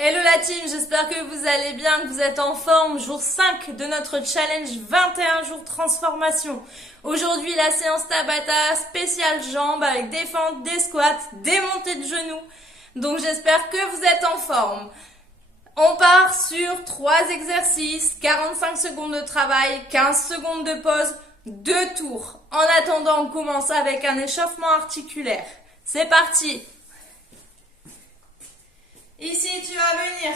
Hello la team, j'espère que vous allez bien, que vous êtes en forme. Jour 5 de notre challenge 21 jours transformation. Aujourd'hui, la séance Tabata spéciale jambes avec des fentes, des squats, des montées de genoux. Donc j'espère que vous êtes en forme. On part sur 3 exercices, 45 secondes de travail, 15 secondes de pause, 2 tours. En attendant, on commence avec un échauffement articulaire. C'est parti! Ici, tu vas venir,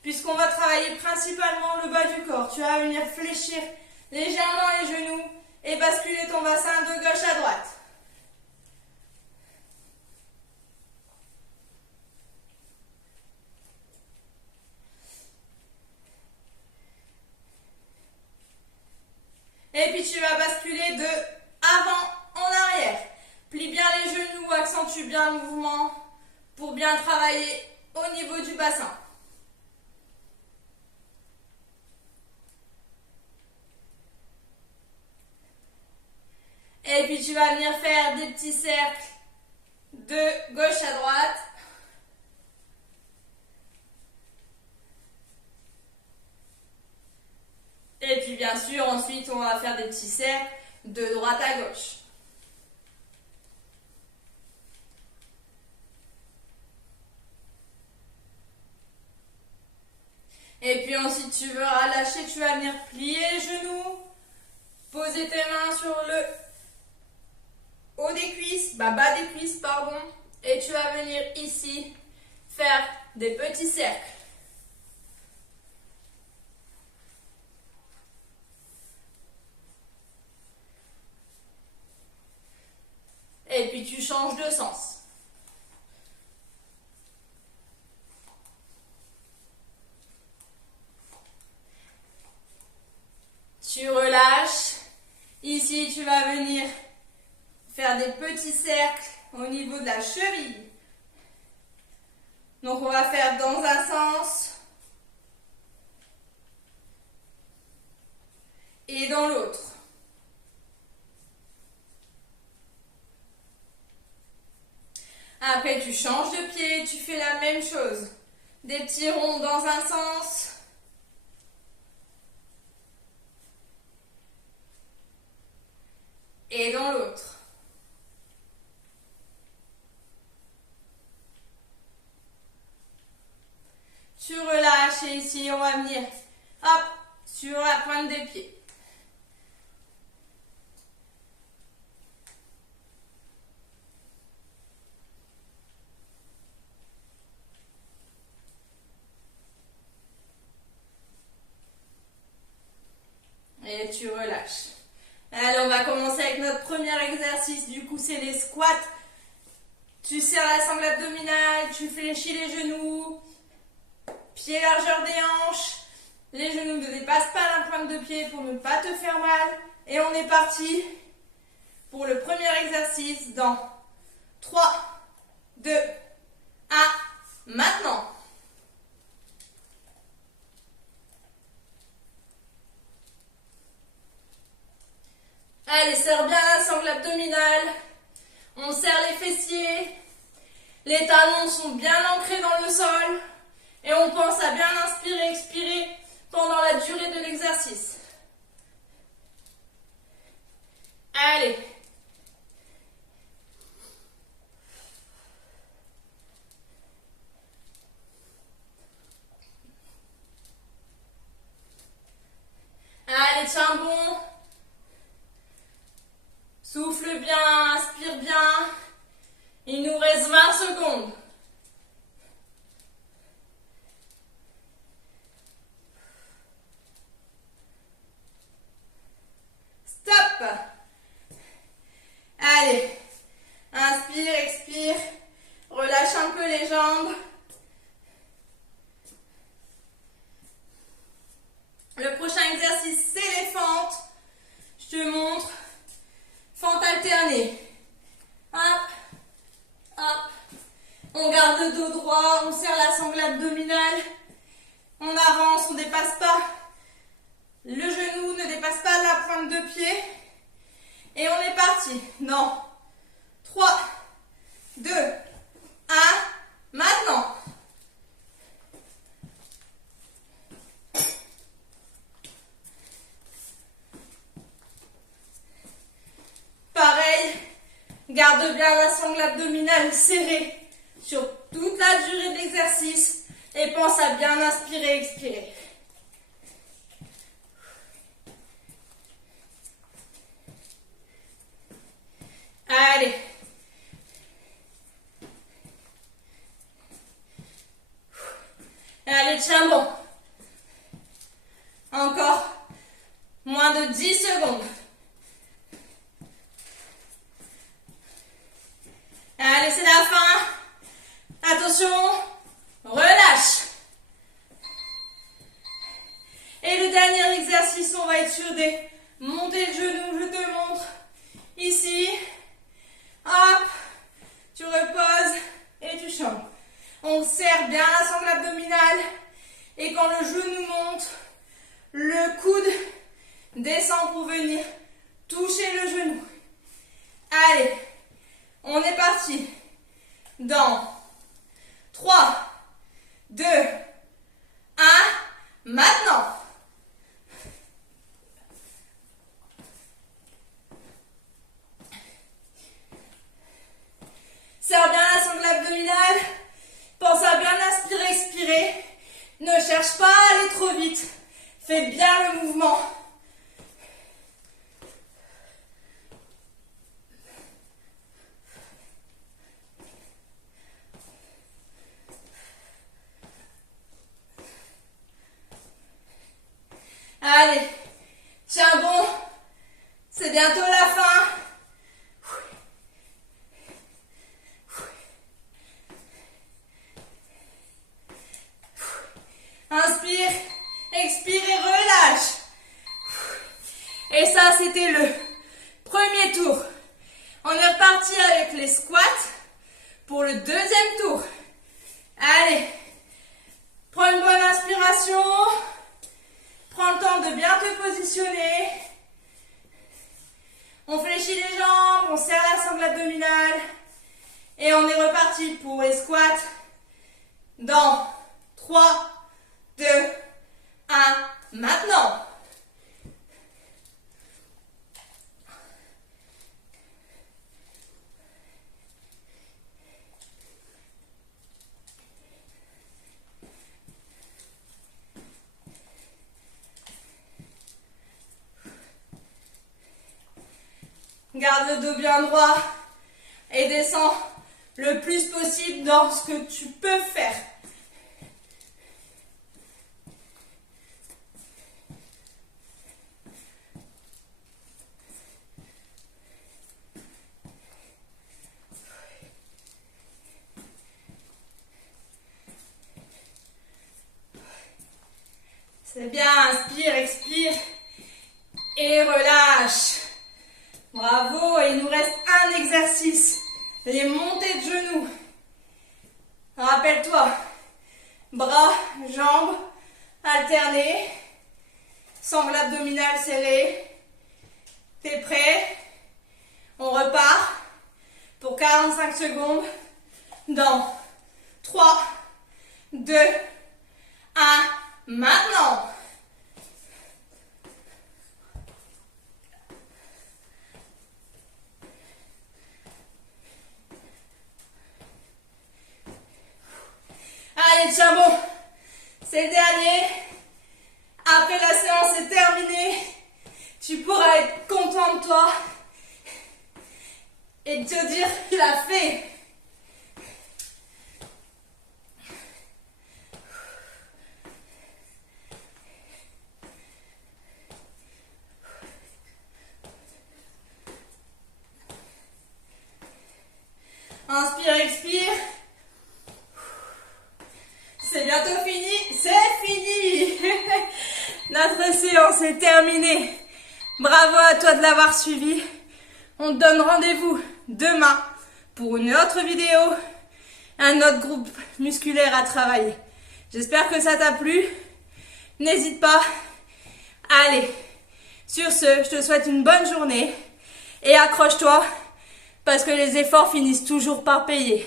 puisqu'on va travailler principalement le bas du corps, tu vas venir fléchir légèrement les genoux et basculer ton bassin de gauche à droite. Et puis tu vas basculer de avant en arrière. Plie bien les genoux, accentue bien le mouvement pour bien travailler au niveau du bassin. Et puis tu vas venir faire des petits cercles de gauche à droite. Et puis bien sûr, ensuite on va faire des petits cercles de droite à gauche. Et puis ensuite tu veux relâcher, tu vas venir plier les genoux, poser tes mains sur le haut des cuisses, bas des cuisses, pardon. Et tu vas venir ici faire des petits cercles. Et puis tu changes de sens. Tu relâches. Ici, tu vas venir faire des petits cercles au niveau de la cheville. Donc, on va faire dans un sens et dans l'autre. Après, tu changes de pied, tu fais la même chose. Des petits ronds dans un sens et dans l'autre. Tu relâches et ici on va venir hop sur la pointe des pieds. Et tu relâches. Allez, on va commencer avec notre premier exercice. Du coup, c'est les squats. Tu serres la sangle abdominale, tu fléchis les genoux, pied largeur des hanches. Les genoux ne dépassent pas la pointe de pied pour ne pas te faire mal. Et on est parti pour le premier exercice dans 3, 2, 1, maintenant. Allez, serre bien la sangle abdominale. On serre les fessiers. Les talons sont bien ancrés dans le sol. Et on pense à bien inspirer, expirer pendant la durée de l'exercice. Allez. Allez, tiens bon. Souffle bien, inspire bien. Il nous reste 20 secondes. Stop. Allez. Inspire, expire. Relâche un peu les jambes. Le prochain exercice, c'est les fentes. Je te montre. Fente alternée. Hop, hop. On garde le dos droit, on serre la sangle abdominale. On avance, on ne dépasse pas. Le genou ne dépasse pas la pointe de pied. Et on est parti. Dans 3, 2, 1, maintenant. Garde bien la sangle abdominale serrée sur toute la durée de l'exercice et pense à bien inspirer et expirer. Allez. Allez, tiens bon. Encore moins de 10 secondes. Allez, c'est la fin. Attention, relâche. Et le dernier exercice, on va être sur des montées de genoux. Je te montre ici. Hop, tu reposes et tu changes. On serre bien la sangle abdominale. Et quand le genou monte, le coude descend pour venir toucher le genou. Allez, on est parti. Dans 3, 2, 1, maintenant. Serre bien la sangle abdominale. Pense à bien inspirer, expirer. Ne cherche pas à aller trop vite. Fais bien le mouvement. Allez, tiens bon. C'est bientôt la fin. Inspire, expire et relâche. Et ça, c'était le premier tour. On est reparti avec les squats pour le deuxième tour. Allez, prends une bonne inspiration. Prends le temps de bien te positionner. On fléchit les jambes, on serre la sangle abdominale. Et on est reparti pour les squats dans 3, 2, 1, maintenant. Garde le dos bien droit et descends le plus possible dans ce que tu peux faire. C'est bien, inspire, expire et relâche. Bravo, et il nous reste un exercice, les montées de genoux. Rappelle-toi, bras, jambes alternés, sangle abdominale serrée. T'es prêt? On repart pour 45 secondes dans 3, 2, 1, maintenant. Allez, tiens bon, c'est le dernier. Après la séance est terminée, tu pourras être content de toi et te dire que tu l'as fait. Inspire, expire. C'est bientôt fini, c'est fini. Notre séance est terminée. Bravo à toi de l'avoir suivi. On te donne rendez-vous demain pour une autre vidéo, un autre groupe musculaire à travailler. J'espère que ça t'a plu. N'hésite pas. Allez, sur ce, je te souhaite une bonne journée et accroche-toi parce que les efforts finissent toujours par payer.